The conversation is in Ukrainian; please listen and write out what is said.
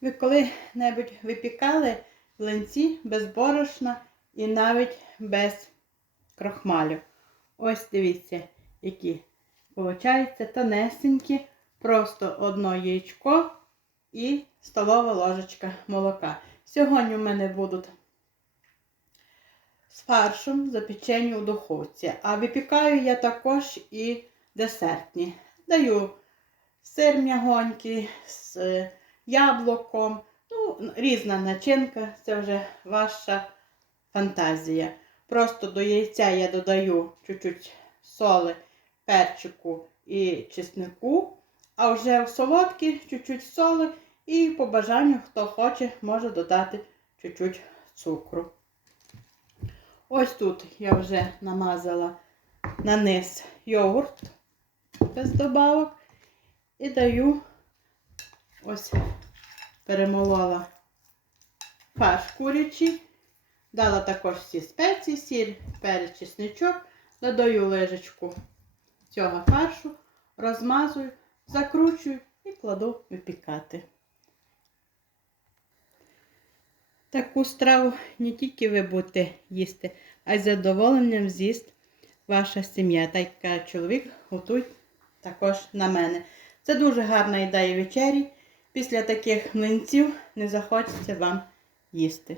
Ви коли-небудь випікали млинці без борошна і навіть без крохмалю. Ось дивіться, які получаються тонесенькі, просто одно яєчко і столова ложечка молока. Сьогодні у мене будуть з фаршем запечені у духовці. А випікаю я також і десертні. Даю сир м'ягонький з яблуком. Ну, різна начинка, це вже ваша фантазія. Просто до яйця я додаю чуть-чуть соли, перчику і чеснику, а вже в солодкі чуть-чуть соли і по бажанню, хто хоче, може додати чуть-чуть цукру. Ось тут я вже намазала на низ йогурт без добавок і даю ось перемолола фарш курячий. Дала також всі спеції, сіль, перець, чесничок, додаю лижечку цього фаршу, розмазую, закручую і кладу випікати. Таку страву не тільки ви будете їсти, а й задоволенням з'їсть ваша сім'я. Так як чоловік, готуй також на мене. Це дуже гарна ідея вечері. Після таких млинців не захочеться вам їсти.